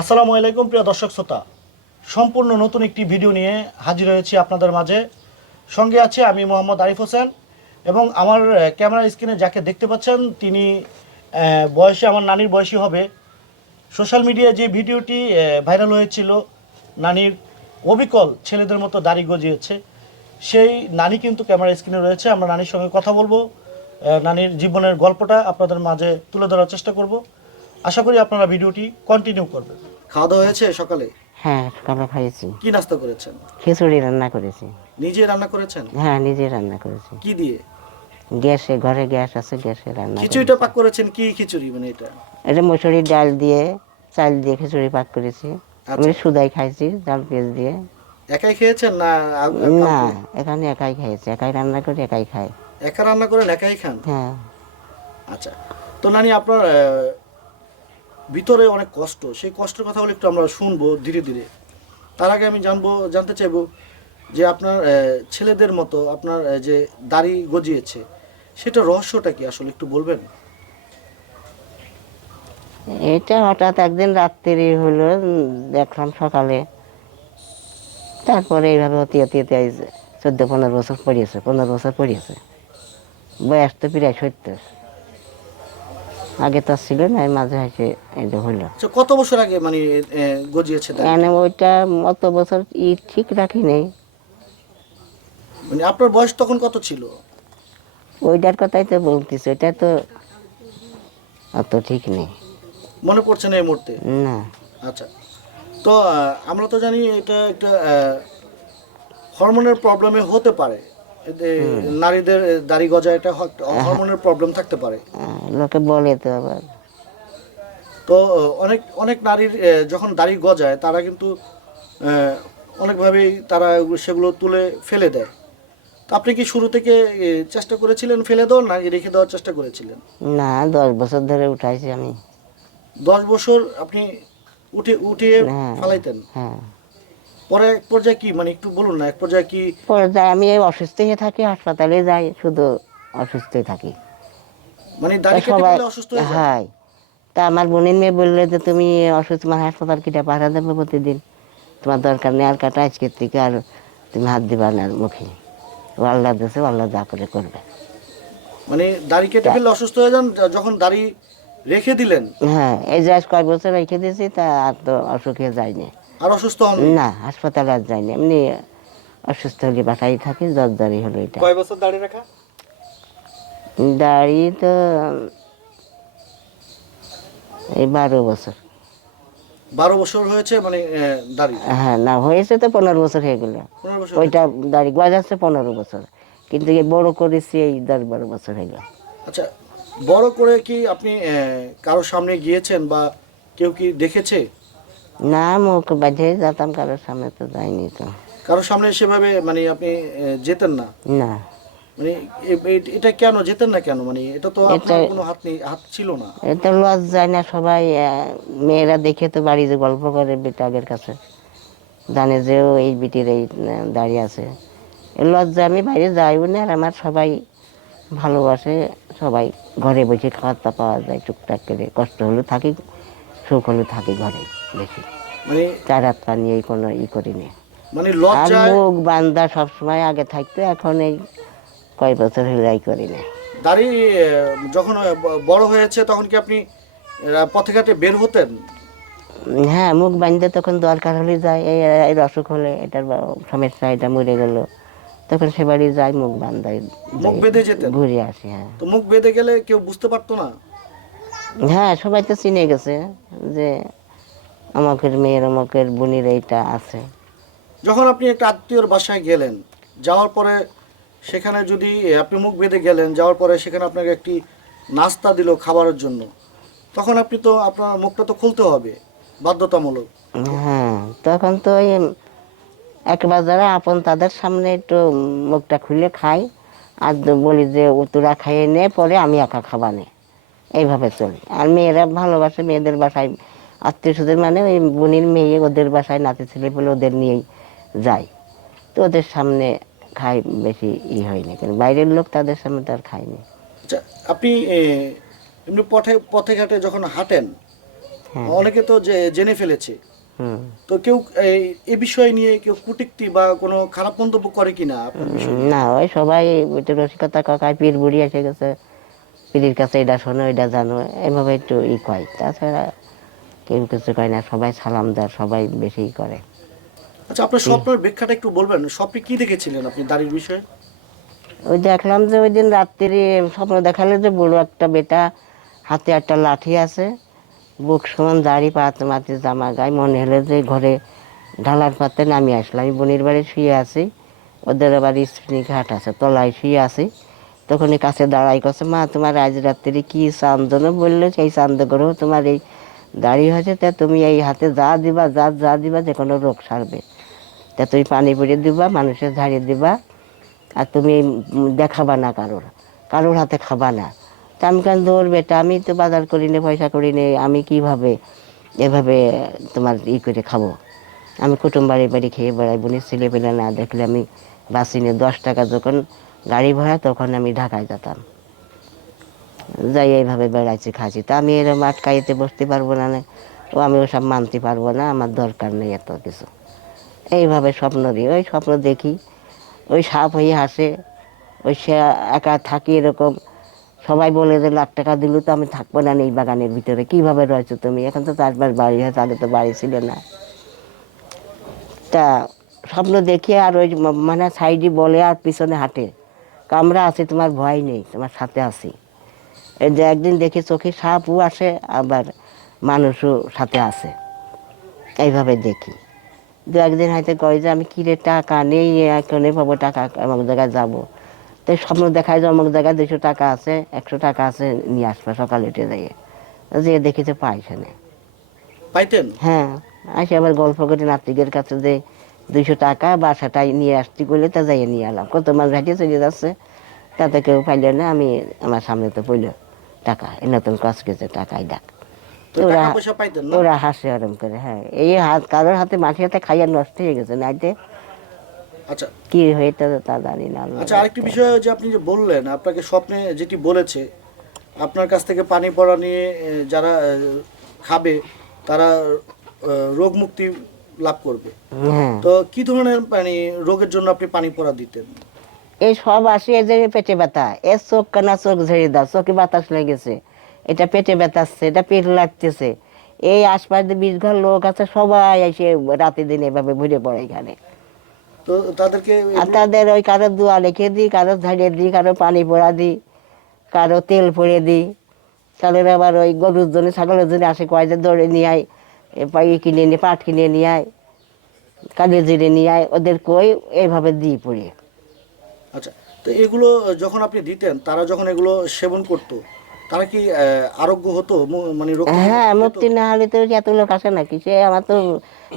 আসসালামু আলাইকুম, প্রিয় দর্শক শ্রোতা। সম্পূর্ণ নতুন একটি ভিডিও নিয়ে হাজির হয়েছি আপনাদের মাঝে। সঙ্গে আছে আমি মোহাম্মদ আরিফ হোসেন এবং আমার ক্যামেরা স্ক্রিনে যাকে দেখতে পাচ্ছেন, তিনি বয়সে, আমার নানির বয়সী হবে। সোশ্যাল মিডিয়ায় যে ভিডিওটি ভাইরাল হয়েছিল, নানির অবিকল ছেলেদের মতো দাড়ি গজিয়েছে, সেই নানি কিন্তু ক্যামেরা স্ক্রিনে রয়েছে। আমরা নানির সঙ্গে কথা বলব। নানির জীবনের গল্পটা আপনাদের মাঝে তুলে ধরার চেষ্টা করব। আশা করি আপনারা ভিডিওটি কন্টিনিউ করবেন। খাওয়া দাওয়া হয়েছে সকালে? হ্যাঁ সকালে খাইছি। কি নাস্তা করেছেন? খিচুড়ি রান্না করেছি। নিজে রান্না করেছেন? হ্যাঁ নিজে রান্না করেছি। কি দিয়ে? গ্যাসে ঘরে গ্যাস আছে গ্যাসে রান্না খিচুড়িটা পাক করেছেন কি খিচুড়ি মানে এটা? এটা মসুরি ডাল দিয়ে চাল দিয়ে খিচুড়ি পাক করেছি। আচ্ছা। আমি সুদাই খাইছি ডাল পেঁয়াজ দিয়ে। একাই খেয়েছেন না না এখানে একাই খাইছি একাই রান্না করে একাই খাই। একা রান্না করেন একাই খান? হ্যাঁ। আচ্ছা। তো নানি আপনার ভিতরে অনেক কষ্ট। সেই কষ্টের কথা বলে একটু আমরা শুনব ধীরে ধীরে। তার আগে আমি জানব, জানতে চাইব যে আপনার ছেলেদের মতো আপনার যে দাড়ি গজিয়েছে, সেটা রহস্যটা কি আসলে একটু বলবেন? এটা হঠাৎ একদিন রাত্রি হলো দেখলাম সকালে। তারপরে এইভাবে অতি অতি অতি চোদ্দ, পনেরো বছর পড়িয়েছে, পনেরো বছর পড়িয়েছে। বয়স তো প্রায় সত্তর। আগে তো ছিল না এই মাঝে হয়েছে এটা হইল। আচ্ছা কত বছর আগে মানে গজিয়েছে মানে ওইটা অত বছর ই ঠিক রাখি নেই মানে আপনার বয়স তখন কত ছিল? ওইটার কথাই তো বলতেছি ওইটা তো অত ঠিক নেই। মনে পড়ছে না এই মুহূর্তে? না। আচ্ছা তো আমরা তো জানি এটা একটা হরমোনের প্রবলেমে হতে পারে। নারীদের দাড়ি গজা এটা হরমোনের প্রবলেম থাকতে পারে। লোকে বলে তো আবার তো অনেক অনেক নারীর যখন দাড়ি গজায় তারা কিন্তু অনেকভাবেই তারা সেগুলো তুলে ফেলে দেয়। তো আপনি কি শুরু থেকে চেষ্টা করেছিলেন ফেলে দেওয়ার না রেখে দেওয়ার চেষ্টা করেছিলেন? না দশ বছর ধরে উঠাইছি আমি। দশ বছর আপনি উঠে উঠিয়ে হ্যাঁ। ফালাইতেন? হ্যাঁ। পরে এক পর্যায়ে কি? মানে একটু বলুন না এক পর্যায়ে কি? পরে যাই আমি এই অসুস্থ হয়ে থাকি হাসপাতালে যাই শুধু অসুস্থই থাকি। মানে দাড়ি কেটে সবাই অসুস্থ হয়ে যায়? হ্যাঁ। তা আমার বোনের মেয়ে বললে যে তুমি অসুস্থ মানে হাসপাতাল কিটা পাঠা দেবে প্রতিদিন। তোমার দরকার নেই আর কাটা আজকের থেকে আর তুমি হাত দিবা না মুখে। ও আল্লাহ দেশে আল্লাহ যা করে করবে। মানে দাড়ি কেটে ফেলে অসুস্থ হয়ে যান যখন দাড়ি রেখে দিলেন? হ্যাঁ এই যে আজ কয় বছর রেখে দিয়েছি তা আর তো অসুখে যায়নি। আর অসুস্থ হন? না হাসপাতালে আর যায়নি। এমনি অসুস্থ হলে বাসায় থাকি হলো এটা। কয় বছর দাড়ি রাখা? দাড়ি তো এই বারো বছর। বারো বছর হয়েছে মানে দাড়ি? হ্যাঁ না হয়েছে তো পনেরো বছর হয়ে গেল। ওইটা দাড়ি গজাচ্ছে পনেরো বছর। কিন্তু এই বড় করেছি এই দশ বারো বছর হয়ে আচ্ছা বড় করে কি আপনি আহ, কারও সামনে গিয়েছেন বা কেউ কি দেখেছে? না মুখ বাঁধে যেতাম কারোর সামনে তো যাইনি তো। কারও সামনে সেভাবে মানে আপনি যেতেন না? না। মানে এটা কেন যেতেন না কেন? মানে এটা তো আপনার কোনো হাত নেই হাত ছিল না। এটা না সবাই মেয়েরা দেখে তো বাড়িতে গল্প করে বেটাগের কাছে। জানে যে ও এই বিটির এই দাঁড়িয়ে আছে। লজ্জা আমি বাইরে যাইও না আর আমার সবাই ভালোবাসে সবাই ঘরে বসে খাওয়া পাওয়া যায় টুকটাক করে। কষ্ট হলে থাকি। হলে থাকি ঘরে বেশি। মানে চার হাত নিয়ে কোনো ই করিনি মানে আর মুখ বান্দা সবসময় আগে থাকতো এখন এই কয় বছর হলে এই করি না। দাড়ি যখন বড় হয়েছে তখন কি আপনি পথে ঘাটে বের হতেন? হ্যাঁ মুখ বাঁধতে তখন দরকার হলে যায় এই অসুখ হলে এটার সমস্যা এটা মরে গেল। তখন সে বাড়ি যায় মুখ বান্ধায় মুখ বেঁধে যেতেন? ঘুরে আসি হ্যাঁ। তো মুখ বেঁধে গেলে কেউ বুঝতে পারতো না? হ্যাঁ সবাই তো চিনে গেছে যে আমাকের মেয়ের আমাকের বোনের এইটা আছে। যখন আপনি একটা আত্মীয়র বাসায় গেলেন যাওয়ার পরে সেখানে যদি আপনি মুখ বেঁধে গেলেন যাওয়ার পরে সেখানে আপনাকে একটি নাস্তা দিল খাবারের জন্য তখন আপনি তো আপনার মুখটা তো খুলতে হবে বাধ্যতামূলক। হ্যাঁ তখন তো ওই একবার যারা আপন তাদের সামনে একটু মুখটা খুলে খাই আর বলি যে ও তোরা খাইয়ে নে পরে আমি একা খাবা নে এইভাবে চলি। আর মেয়েরা ভালোবাসে মেয়েদের বাসায় আত্মীয় স্বজন মানে ওই বোনের মেয়ে ওদের বাসায় নাতি ছেলে বলে ওদের নিয়েই যায়। তো ওদের সামনে খাই বেশি ই হয়নি কিন্তু বাইরের লোক তাদের সামনে তো আর খায়নি আচ্ছা আপনি এমনি পথে পথে ঘাটে যখন হাঁটেন হ্যাঁ। অনেকে তো জেনে ফেলেছে। তো কেউ এই বিষয় নিয়ে কেউ কুটিক্তি বা কোনো খারাপ মন্তব্য করে কিনা না ওই সবাই রসিকতা কাকায় পীর বুড়ি এসে গেছে। পীরের কাছে এটা শোনো এটা জানো এভাবে একটু ই কয়। তাছাড়া কেউ কিছু কয় না সবাই সালাম দেয় সবাই বেশি করে। আচ্ছা আপনার স্বপ্নের ব্যাখ্যাটা একটু বলবেন স্বপ্নে কি দেখেছিলেন আপনি দাড়ির বিষয়ে? ওই দেখলাম যে ওই দিন রাত্রি স্বপ্ন দেখালে যে বড় একটা বেটা হাতে একটা লাঠি আছে বুক সমান দাড়ি পাত মাতে জামা গায়ে মনে হলো যে ঘরে ঢালার পাতে নামিয়ে আসলাম। আমি বোনের বাড়ি শুয়ে আছি ওদের আবার স্প্রিং ঘাট আছে তলায় শুয়ে আছি। তখনই কাছে দাঁড়াই করছে মা, তোমার আজ রাত্রি কি চান্দন বলল? সেই চান্দ গ্রহ তোমার এই দাড়ি হয়েছে তা তুমি এই হাতে যা দিবা, যা যা দিবা, যে কোনো রোগ সারবে। তা তুমি পানি পড়ে দিবা, মানুষের ঝাড়িয়ে দিবা, আর তুমি দেখাবা না কারোর কারোর হাতে খাবা না। তা আমি কেন দৌড় বেটা আমি তো বাজার করি নে, পয়সা করি নে, আমি কীভাবে এভাবে তোমার ই করে খাব? আমি কুটুম বাড়ি বাড়ি খেয়ে বেড়াই, বোনের ছেলে পেলে না দেখলে আমি বাসি নিয়ে দশ টাকা যখন গাড়ি ভাড়া, তখন আমি ঢাকায় যেতাম। যাই এইভাবে বেড়াইছি খাচ্ছি তা আমি এরকম আটকাইতে বসতে পারব না। ও আমি ওসব মানতে পারব না, আমার দরকার নেই এত কিছু। এইভাবে স্বপ্ন দিই ওই স্বপ্ন দেখি, ওই সাপ হয়ে হাসে, ওই সে একা থাকি এরকম। সবাই বলে যে, লাখ টাকা দিল তো আমি থাকব না এই বাগানের ভিতরে। কীভাবে রয়েছো তুমি? এখন তো চারবার বাড়ি হয়েছে তাহলে তো বাড়ি ছিল না। তা স্বপ্ন দেখি আর ওই মানে সাইডে বলে আর পিছনে হাঁটে। কামরা আছি তোমার ভয় নেই তোমার সাথে আছি। এই যে একদিন দেখি চোখে সাপও আসে আবার মানুষও সাথে আছে। এইভাবে দেখি। দু একদিন হয়তো কয় যে আমি কিরে টাকা নেই এখনই পাবো টাকা অমুক জায়গায় যাব? তো স্বপ্ন দেখায় যে অমুক জায়গায় দুশো টাকা আছে একশো টাকা আছে নিয়ে আসবে সকালে উঠে যাইয়ে। যে দেখি যে পাই সেখানে পাইতেন? হ্যাঁ আসে আবার গল্প করে নাতিকের কাছে যে দুইশো টাকা বাসাটাই নিয়ে আসতে করলে তা যাইয়ে নিয়ে এলাম। কত মাস ঘাটিয়ে চলে যাচ্ছে তাতে কেউ পাইলে না আমি আমার সামনে তো পইল। টাকা এই নতুন কাজ কেছে টাকাই ডাক। তো ওরা- ওরা হাসে ওরম করে হ্যাঁ। এই হাত কারোর হাতে মাটি হাতে খাইয়া নষ্ট হয়ে গেছে নাইতে আচ্ছা। কি হয়েছে তা জানি না আচ্ছা আরেকটি বিষয় যে আপনি যে বললেন আপনাকে স্বপ্নে যেটি বলেছে আপনার কাছ থেকে পানি পড়া নিয়ে যারা খাবে তারা রোগ মুক্তি লাভ করবে। তো কি ধরনের মানে রোগের জন্য আপনি পানি পড়া দিতেন? এই সব আসি যে পেটে ব্যথা। এর চোখ কানা চোখ ঝেড়ে দাও চোখে বাতাস লেগেছে। এটা পেটে ব্যথাচ্ছে এটা পেট লাগতেছে। এই আশপাশ বিশ ঘর লোক আছে সবাই এসে রাতে দিন এভাবে ঘুরে পড়ে এখানে। তো তাদেরকে আর তাদের ওই কারও দোয়া লিখে দিই কারও ঝাড়িয়ে দিই কারও পানি পোড়া দিই কারও তেল পড়ে দিই। কারোর আবার ওই গরুর জন্য ছাগলের জন্য আসে কয় যে দৌড়ে নিয়ে আয়। এ পাই কিনে নিয়ে পাট কিনে নিয়ে আয় কালি জিরে নিয়ে আয় ওদের কই এইভাবে দিই পড়ি। আচ্ছা তো এগুলো যখন আপনি দিতেন তারা যখন এগুলো সেবন করতো তারা কি আরোগ্য হতো? মানে রোগ হ্যাঁ মুক্ত না হলে তো এত লোক আসে নাকি সে আমার তো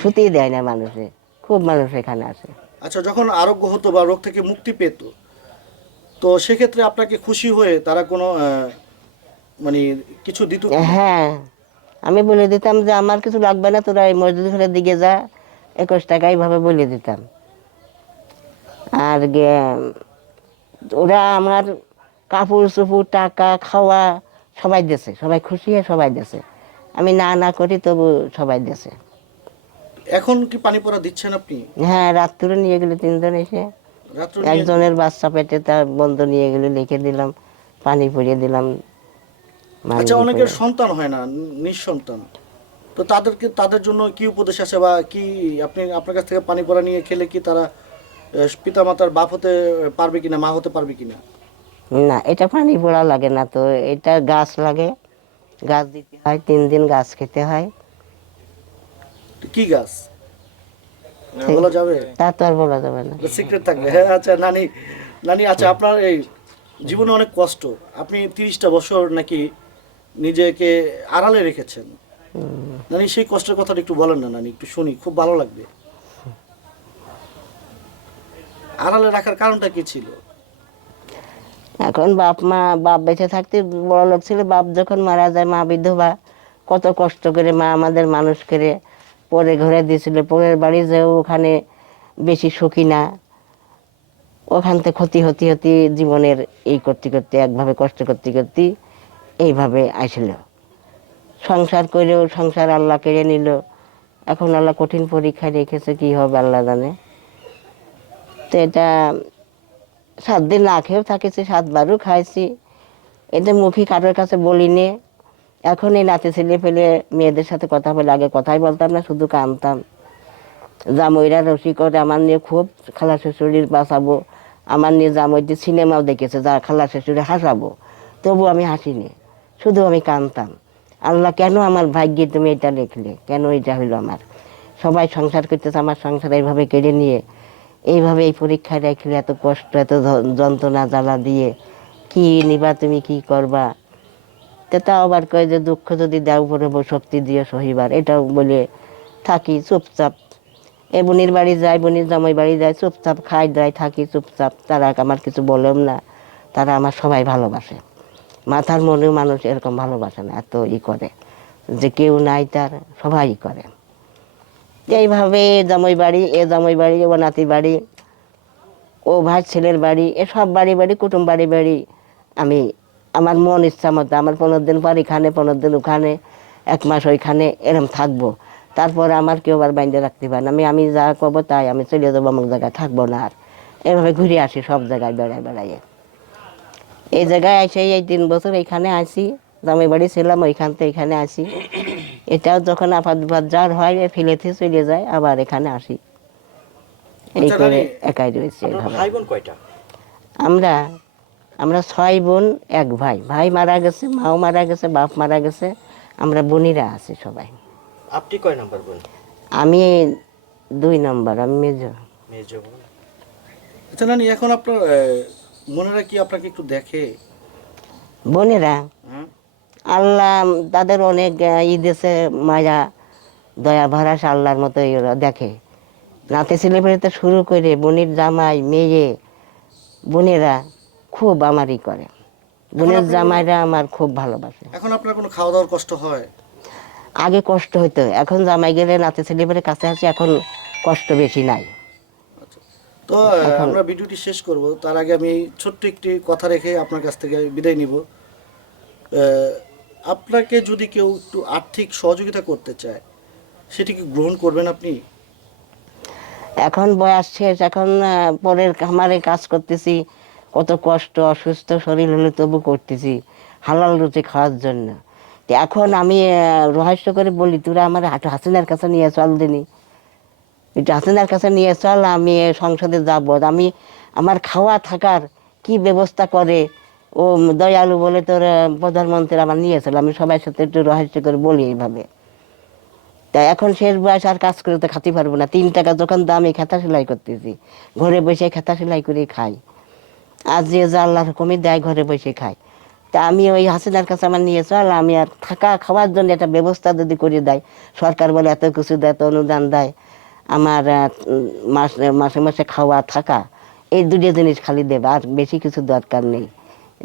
সুতিই দেয় না মানুষে খুব মানুষ এখানে আসে। আচ্ছা যখন আরোগ্য হতো বা রোগ থেকে মুক্তি পেত তো সেক্ষেত্রে আপনাকে খুশি হয়ে তারা কোনো মানে কিছু দিত হ্যাঁ আমি বলে দিতাম যে আমার কিছু লাগবে না তোরা এই মসজিদ ঘরের দিকে যা। একুশ টাকা এইভাবে বলে দিতাম। আর গে- ওরা আমার কাপড় চোপড় টাকা খাওয়া সবাই দেছে সবাই খুশি হয়ে সবাই দেছে আমি না না করি তবু সবাই দেছে এখন কি পানি পড়া দিচ্ছেন আপনি? হ্যাঁ রাত্রে নিয়ে গেলে তিনজন এসে। একজনের বাচ্চা পেটে তার বন্ধ নিয়ে গেলে লিখে দিলাম পানি পরিয়ে দিলাম। আচ্ছা অনেকের সন্তান হয় না নিঃসন্তান। তো তাদেরকে তাদের জন্য কি উপদেশ আছে বা কি আপনি আপনার কাছ থেকে পানি পড়া নিয়ে খেলে কি তারা পিতা মাতার বাপ হতে পারবে কিনা মা হতে পারবে কিনা? না এটা পানি পোড়া লাগে না তো এটা গাছ লাগে। গাছ দিতে হয় তিন দিন গাছ খেতে হয়। কি গাছ? বলা যাবে? তা তো আর বলা যাবে না। সিক্রেট থাকবে। হ্যাঁ আচ্ছা নানি নানি আচ্ছা আপনার এই জীবনে অনেক কষ্ট। আপনি তিরিশটা বছর নাকি নিজেকে আড়ালে রেখেছেন। নানি সেই কষ্টের কথাটা একটু বলেন না নানি একটু শুনি খুব ভালো লাগবে। আড়ালে রাখার কারণটা কি ছিল? এখন বাপ মা বাপ বেঁচে থাকতে বড় লোক ছিল বাপ যখন মারা যায় মা বিধবা কত কষ্ট করে মা আমাদের মানুষ করে পরে ঘরে দিয়েছিল পরের বাড়ি যেও ওখানে বেশি সুখী না। ওখান থেকে ক্ষতি হতে হতে জীবনের এই করতে করতে একভাবে কষ্ট করতে করতে এইভাবে আসছিল সংসার করেও সংসার আল্লাহ কেড়ে নিল। এখন আল্লাহ কঠিন পরীক্ষা রেখেছে, কি হবে আল্লাহ জানে। তো এটা সাত দিন না খেয়েও থাকেছি, সাতবারও খাইছি। এটা মুখী কারোর কাছে বলিনি। এখন এই নাতে ছেলে ফেলে মেয়েদের সাথে কথা বলে আগে কথাই বলতাম না, শুধু কানতাম। জামইরা রসি করে আমার নিয়ে খুব খালা শ্বশুরির বাঁচাবো, আমার নিয়ে জামইটি সিনেমাও দেখেছে, যা খালা শ্বশুরে হাসাবো, তবু আমি হাসিনি। শুধু আমি কানতাম। আল্লাহ, কেন আমার ভাগ্যে তুমি এটা লিখলে? কেন এটা হইল আমার? সবাই সংসার করতেছে, আমার সংসার এইভাবে কেড়ে নিয়ে, এইভাবে এই পরীক্ষায় রাখলে এত কষ্ট, এত যন্ত্রণা, জ্বালা দিয়ে কি নিবা, তুমি কি করবা? তো তাও আবার কয় যে দুঃখ যদি দেও পরে শক্তি দিয়ে সহিবার। এটাও বলে থাকি, চুপচাপ। এ বোনের বাড়ি যায়, বোনের জামাই বাড়ি যায়, চুপচাপ খাই দায়, থাকি, চুপচাপ। তারা আমার কিছু বলেও না। তারা আমার সবাই ভালোবাসে। মাথার মনেও মানুষ এরকম ভালোবাসে না, এত ই করে। যে কেউ নাই তার, সবাই করে। এইভাবে জামাই বাড়ি, এ জামাই বাড়ি, ও নাতি বাড়ি, ও ভাই ছেলের বাড়ি, এ সব বাড়ি বাড়ি, কুটুম বাড়ি বাড়ি, আমি, আমার মন ইচ্ছা মতো, আমার পনেরো দিন পর এখানে, পনেরো দিন ওখানে, এক মাস ওইখানে, এরম থাকব। তারপরে আমার কেউ আবার বাইন্দে রাখতে পারে না। আমি আমি যা করব তাই, আমি চলে যাব অমুক জায়গায়, থাকব না আর। এভাবে ঘুরে আসি সব জায়গায়, বেড়ায়, বেড়াইয়ে। এই জায়গায় আসে এই তিন বছর এখানে আসি জামাই বাড়ি ছিলাম ওইখান থেকে এখানে আসি এটাও যখন আপাত যার হয় ফেলেতে চলে যায় আবার এখানে আসি। এই আচ্ছা, করে একাই রয়েছে আমরা আমরা ছয় বোন এক ভাই। ভাই মারা গেছে মাও মারা গেছে বাপ মারা গেছে আমরা বোনিরা আছি সবাই। আপনি কয় নাম্বার বোন? আমি দুই নম্বর আমি মেজো। মেজ বোন। আচ্ছা এখন আপনার মনেরা কি আপনাকে একটু দেখে? বোনেরা? হ্যাঁ। আল্লাহ তাদের অনেক দেশে মায়া দয়া ভরাস আল্লাহর মতো দেখে। নাতে ছেলেপেলেতে শুরু করে বোনের জামাই মেয়ে বোনেরা খুব আমারই করে। বোনের জামাইরা আমার খুব ভালোবাসে। এখন আপনার কোনো খাওয়া দাওয়ার কষ্ট হয়? আগে কষ্ট হতো এখন জামাই গেলে নাতে ছেলেপেলে কাছে আসি এখন কষ্ট বেশি নাই। তো আমরা ভিডিওটি শেষ করব। তার আগে আমি ছোট্ট একটি কথা রেখে আপনার কাছ থেকে বিদায় নিব। আপনাকে যদি কেউ একটু আর্থিক সহযোগিতা করতে চায় সেটি কি গ্রহণ করবেন আপনি? এখন বয়স শেষ এখন পরের খামারে কাজ করতেছি। কত কষ্ট অসুস্থ শরীর হলে তবু করতেছি হালাল রুটি খাওয়ার জন্য। এখন আমি রহস্য করে বলি তোরা আমার হাসিনার কাছে নিয়ে চল দিনি। হাসিনার কাছে নিয়ে চল, আমি সংসদে যাব। আমি, আমার খাওয়া থাকার কি ব্যবস্থা করে? ও দয়ালু বলে তোর প্রধানমন্ত্রী আমার নিয়ে চল, আমি সবাই সাথে একটু রহস্য করে বলি এইভাবে। তা এখন শেষ বয়স, আর কাজ করে তো খাতে পারব না। তিন টাকা যখন দাম দামে খেতা সেলাই করতেছি। ঘরে বসে খেতা সেলাই করে খাই। আর যে যা আল্লাহর দেয়, ঘরে বসে খাই। তা আমি ওই হাসিনার কাছে আমার নিয়ে চল, আমি আর থাকা, খাওয়ার জন্য একটা ব্যবস্থা যদি করে দেয়, সরকার বলে এত কিছু দেয় এত অনুদান দেয়। আমার মাস, মাসে মাসে খাওয়া থাকা, এই দুটো জিনিস খালি দেবে, আর বেশি কিছু দরকার নেই।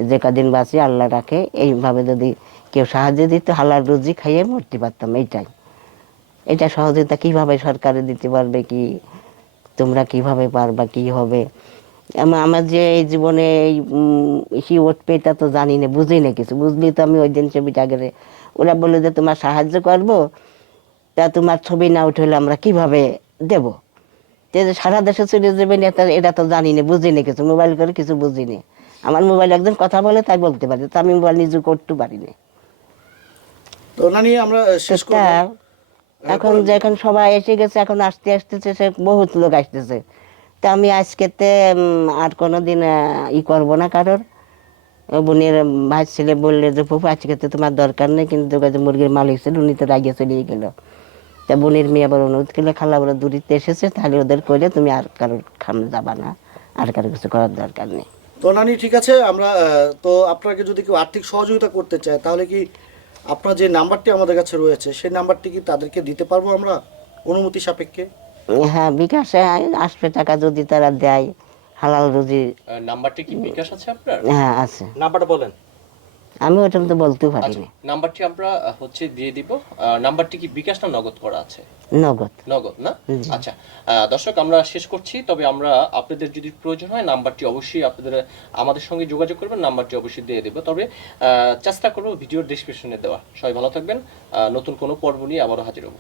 যে কদিন বাঁচি, আল্লাহ রাখে, এইভাবে যদি কেউ সাহায্য দিত, হালাল রুজি খাইয়ে মরতে পারতাম, এইটাই। এটা সহযোগিতা কীভাবে সরকারে দিতে পারবে কি? তোমরা কীভাবে পারবা, কি হবে? আমা- আমার যে এই জীবনে এই সি উঠবে এটা তো জানি না, বুঝি না কিছু। বুঝলি তো আমি ওই দিন ছবিটা গেলে ওরা বলে যে, তোমার সাহায্য করব? তা তোমার ছবি না উঠলে আমরা কীভাবে দেব। যে সারা দেশে চলে যাবেন এটা এটা তো জানি না বুঝি না কিছু মোবাইল করে কিছু বুঝি না আমার মোবাইল একজন কথা বলে তাই বলতে পারি তো আমি মোবাইল নিজে করতে পারি না। তো নানি আমরা শেষ করব। এখন যখন সবাই এসে গেছে এখন আসতে আসতেছে সে বহুত লোক আসতেছে। তা আমি আজকেতে আর কোনো দিন ই করব না কারোর। বোনের ভাই ছেলে বললে যে ফুফু আজকে তো তোমার দরকার নেই কিন্তু মুরগির মালিক ছিল উনি তো রাগে চলে গেল। তা বোনের মেয়ে আবার অনুরোধ করলে খালা বলে দূরিতে এসেছে তাহলে ওদের করে তুমি আর কারোর খাম যাবা না আর কারও কিছু করার দরকার নেই। তো নানি ঠিক আছে আমরা তো আপনাকে যদি কেউ আর্থিক সহযোগিতা করতে চায় তাহলে কি আপনার যে নাম্বারটি আমাদের কাছে রয়েছে সেই নাম্বারটি কি তাদেরকে দিতে পারব আমরা অনুমতি সাপেক্ষে? হ্যাঁ বিকাশে আসবে টাকা যদি তারা দেয় হালাল রুজি। নাম্বারটি কি বিকাশ আছে আপনার? হ্যাঁ আছে। নাম্বারটা বলেন। আমি ওটা তো বলতে পারি না নাম্বারটি আমরা হচ্ছে দিয়ে দিব। নাম্বারটি কি বিকাশ না নগদ করা আছে? নগদ। নগদ না? আচ্ছা দর্শক আমরা শেষ করছি। তবে আমরা আপনাদের যদি প্রয়োজন হয় নাম্বারটি অবশ্যই আপনাদের আমাদের সঙ্গে যোগাযোগ করবেন নাম্বারটি অবশ্যই দিয়ে দেবো। তবে চেষ্টা করব ভিডিওর ডিসক্রিপশনে দেওয়া সবাই ভালো থাকবেন। নতুন কোনো পর্ব নিয়ে আবারও হাজির হব।